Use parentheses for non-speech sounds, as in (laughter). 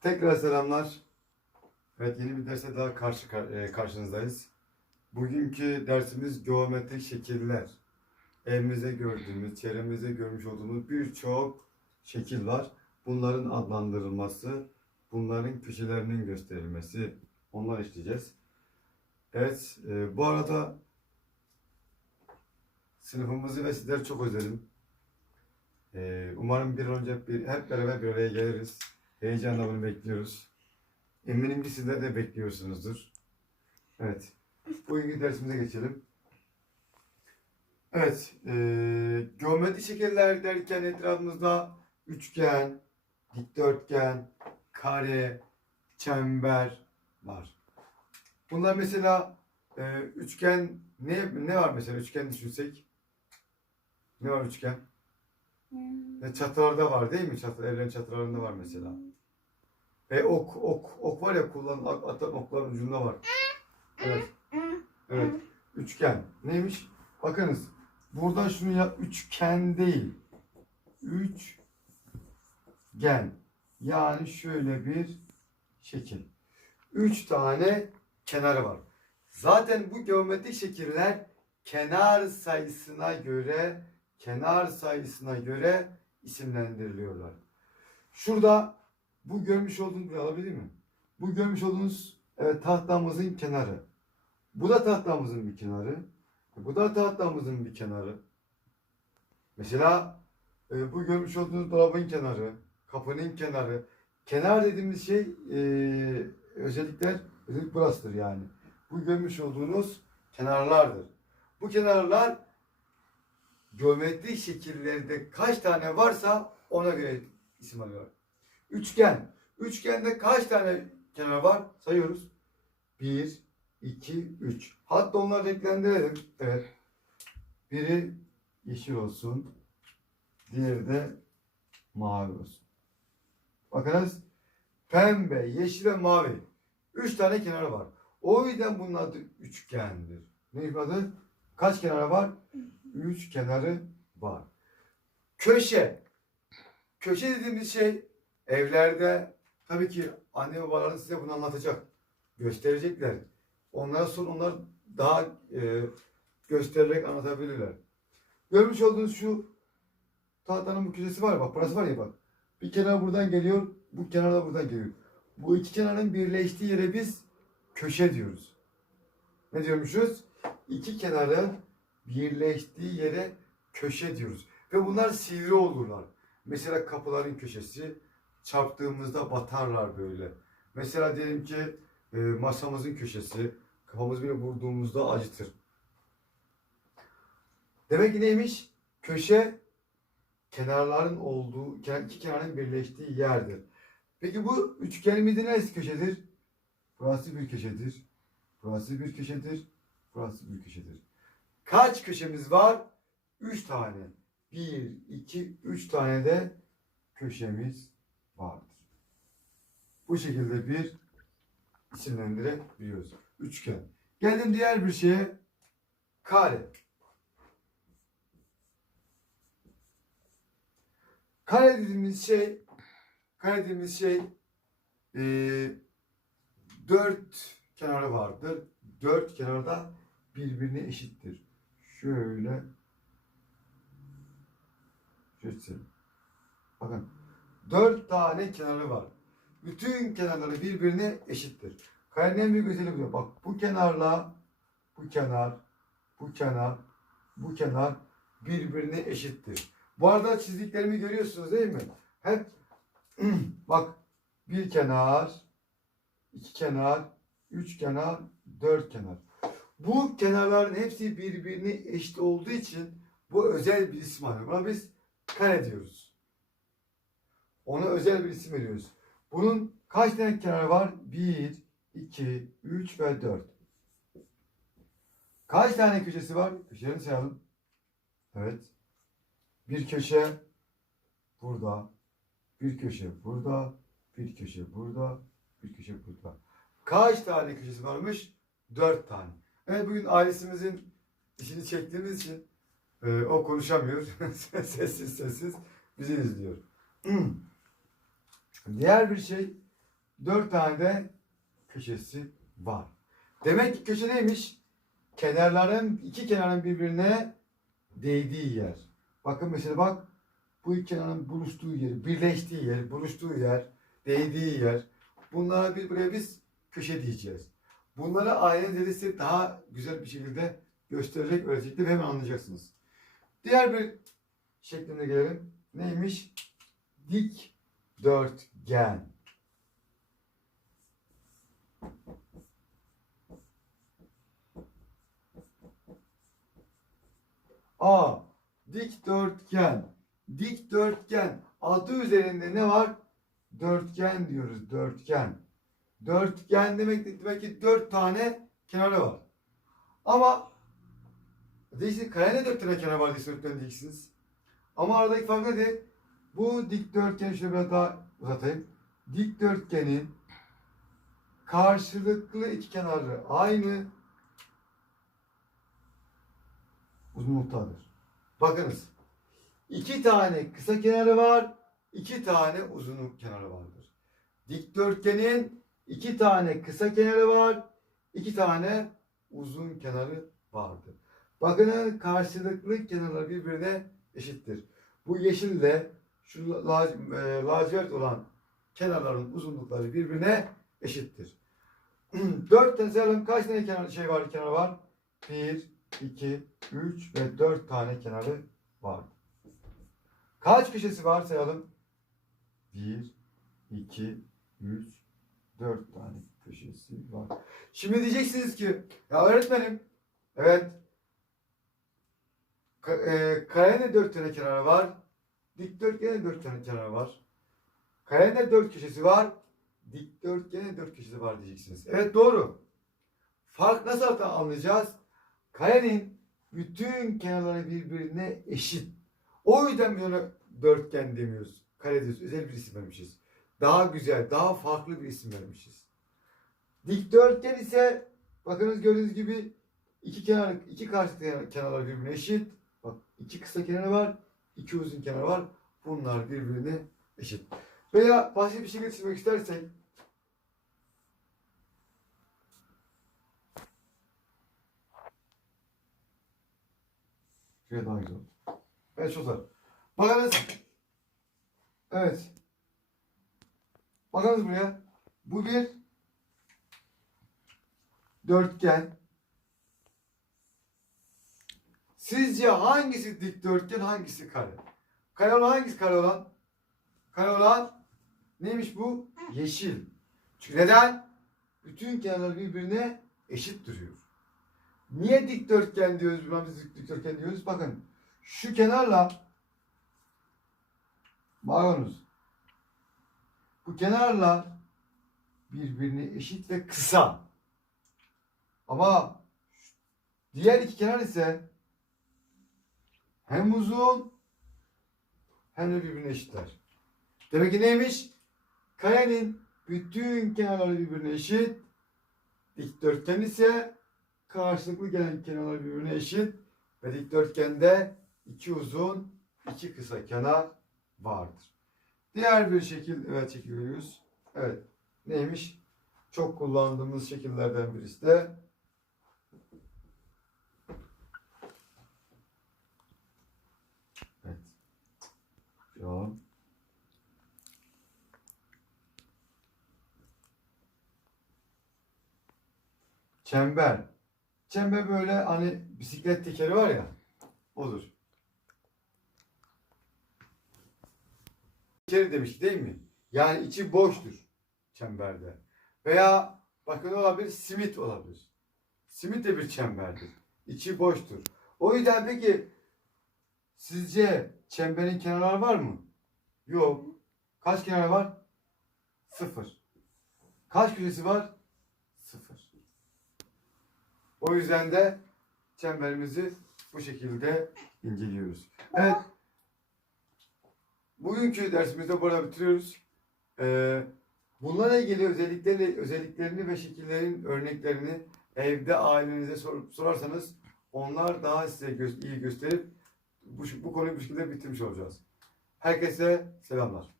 Tekrar selamlar. Evet yeni bir derse daha karşı e, karşınızdayız. Bugünkü dersimiz geometrik şekiller. Evimizde gördüğümüz, çevremizde görmüş olduğumuz birçok şekil var. Bunların adlandırılması, bunların köşelerinin gösterilmesi, onları işleyeceğiz. Evet, e, bu arada sınıfımızı ve sizleri çok özledim. E, umarım bir önce bir, hep beraber bir araya geliriz. Heyecanla bunu bekliyoruz. Eminim ki sizler de bekliyorsunuzdur. Evet. Bugünkü dersimize geçelim. Evet. E, geometri şekiller derken etrafımızda üçgen, dikdörtgen, kare, çember var. Bunlar mesela e, üçgen ne ne var mesela üçgen düşünsek? Ne var üçgen? E, çatılarda var değil mi? Çatı, evlerin çatılarında var mesela. E ok, ok, ok var ya kullanılan atan okların ucunda var. Evet. Evet. Üçgen. Neymiş? Bakınız. Burada şunu yap. Üçgen değil. Üçgen. Yani şöyle bir şekil. Üç tane kenarı var. Zaten bu geometrik şekiller kenar sayısına göre kenar sayısına göre isimlendiriliyorlar. Şurada bu görmüş olduğunuz alabilir mi? Bu görmüş olduğunuz evet, tahtamızın kenarı. Bu da tahtamızın bir kenarı. Bu da tahtamızın bir kenarı. Mesela e, bu görmüş olduğunuz dolabın kenarı, kapının kenarı. Kenar dediğimiz şey e, özellikler özellik burasıdır yani. Bu görmüş olduğunuz kenarlardır. Bu kenarlar geometri şekillerde kaç tane varsa ona göre isim alıyorlar. Üçgen. Üçgende kaç tane kenar var? Sayıyoruz. 1, 2, 3. Hatta onları renklendirelim. Evet. Biri yeşil olsun. Diğeri de mavi olsun. Bakınız. Pembe, yeşil ve mavi. Üç tane kenarı var. O yüzden bunun adı üçgendir. Ne adı? Kaç kenarı var? Üç kenarı var. Köşe. Köşe dediğimiz şey evlerde tabii ki anne babaların size bunu anlatacak. Gösterecekler. Onlara son onlar daha e, göstererek anlatabilirler. Görmüş olduğunuz şu tahtanın bu köşesi var bak burası var ya bak. Bir kenar buradan geliyor, bu kenar da buradan geliyor. Bu iki kenarın birleştiği yere biz köşe diyoruz. Ne diyormuşuz? İki kenarın birleştiği yere köşe diyoruz. Ve bunlar sivri olurlar. Mesela kapıların köşesi çarptığımızda batarlar böyle. Mesela diyelim ki e, masamızın köşesi kafamızı bile vurduğumuzda acıtır. Demek ki neymiş? Köşe kenarların olduğu, iki kenarın birleştiği yerdir. Peki bu üçgenimizin neresi köşedir? Burası bir köşedir. Burası bir köşedir. Burası bir köşedir. Kaç köşemiz var? Üç tane. Bir, iki, üç tane de köşemiz vardır. Bu şekilde bir isimlendirebiliyoruz. Üçgen. Geldim diğer bir şeye. Kare. Kare dediğimiz şey kare dediğimiz şey eee dört kenarı vardır. Dört kenarda birbirine eşittir. Şöyle şöyle Bakın dört tane kenarı var. Bütün kenarları birbirine eşittir. Karenin en büyük özelliği bu. Bak bu kenarla bu kenar, bu kenar, bu kenar birbirine eşittir. Bu arada çizdiklerimi görüyorsunuz değil mi? Hep (clears throat) bak bir kenar, iki kenar, üç kenar, dört kenar. Bu kenarların hepsi birbirine eşit olduğu için bu özel bir isim alıyor. Buna biz kare diyoruz. Ona özel bir isim veriyoruz. Bunun kaç tane kenarı var? 1, 2, 3 ve 4. Kaç tane köşesi var? Köşelerini sayalım. Evet. Bir köşe burada. Bir köşe burada. Bir köşe burada. Bir köşe burada. Kaç tane köşesi varmış? Dört tane. Evet bugün ailesimizin işini çektiğimiz için e, o konuşamıyor. (laughs) sessiz sessiz bizi izliyor. (clears throat) Diğer bir şey dört tane de köşesi var. Demek ki köşe neymiş? Kenarların, iki kenarın birbirine değdiği yer. Bakın mesela bak bu iki kenarın buluştuğu yer, birleştiği yer, buluştuğu yer, değdiği yer. Bunlara bir buraya biz köşe diyeceğiz. Bunları aile dedesi daha güzel bir şekilde gösterecek, öğretecek de hemen anlayacaksınız. Diğer bir şekline gelelim. Neymiş? Dik dörtgen. A. Dikdörtgen. Dikdörtgen. Adı üzerinde ne var? Dörtgen diyoruz. Dörtgen. Dörtgen demek, demek ki dört tane kenarı var. Ama diyeceksiniz karede dört tane kenar var diye dörtgen diyeceksiniz. Ama aradaki fark nedir? Bu dikdörtgen şöyle biraz daha uzatayım. Dikdörtgenin karşılıklı iki kenarı aynı uzunluktadır. Bakınız. iki tane kısa kenarı var, iki tane uzun kenarı vardır. Dikdörtgenin iki tane kısa kenarı var, iki tane uzun kenarı vardır. Bakın karşılıklı kenarlar birbirine eşittir. Bu yeşille şu lac- e, lacivert olan kenarların uzunlukları birbirine eşittir. (clears throat) Dört tane sayalım. Kaç tane kenar şey var, kenar var? Bir, 2, 3 ve 4 tane kenarı var. Kaç köşesi var sayalım? 1, 2, 3, 4 tane köşesi var. Şimdi diyeceksiniz ki ya öğretmenim evet ka, e, karenin 4 tane kenarı var. Dikdörtgenin 4 tane kenarı var. Karenin 4 köşesi var. Dikdörtgenin 4 köşesi var diyeceksiniz. Evet doğru. Fark nasıl anlayacağız? Karenin bütün kenarları birbirine eşit. O yüzden biz ona dörtgen demiyoruz. Kare diyoruz. Özel bir isim vermişiz. Daha güzel, daha farklı bir isim vermişiz. Dikdörtgen ise bakınız gördüğünüz gibi iki kenar, iki karşı kenar, kenarlar birbirine eşit. Bak iki kısa kenarı var, iki uzun kenarı var. Bunlar birbirine eşit. Veya başka bir şekilde çizmek istersek Şuraya daha güzel. Evet çocuklar. Bakınız. Evet. Bakınız buraya. Bu bir dörtgen. Sizce hangisi dikdörtgen hangisi kare? Kare olan hangisi kare olan? Kare olan neymiş bu? Yeşil. Çünkü neden? Bütün kenarlar birbirine eşit duruyor. Niye dikdörtgen diyoruz? Biz dik- dikdörtgen diyoruz. Bakın şu kenarla bakınız. Bu kenarla birbirine eşit ve kısa. Ama diğer iki kenar ise hem uzun hem de birbirine eşitler. Demek ki neymiş? Karenin bütün kenarları birbirine eşit. Dikdörtgen ise karşılıklı gelen kenarlar birbirine eşit ve dikdörtgende iki uzun, iki kısa kenar vardır. Diğer bir şekil, evet şekil görüyoruz. Evet, neymiş? Çok kullandığımız şekillerden birisi de Evet. An Çember. Çember böyle hani bisiklet tekeri var ya. Odur. Tekeri demiş değil mi? Yani içi boştur çemberde. Veya bakın olabilir? Simit olabilir. Simit de bir çemberdir. İçi boştur. O yüzden peki sizce çemberin kenarları var mı? Yok. Kaç kenarı var? Sıfır. Kaç köşesi var? Sıfır. O yüzden de çemberimizi bu şekilde inceliyoruz. Evet. Bugünkü dersimizde burada bitiriyoruz. Ee, bunlarla ilgili özellikleri, özelliklerini ve şekillerin örneklerini evde ailenize sor- sorarsanız onlar daha size gö- iyi gösterip bu, bu konuyu bu şekilde bitirmiş olacağız. Herkese selamlar.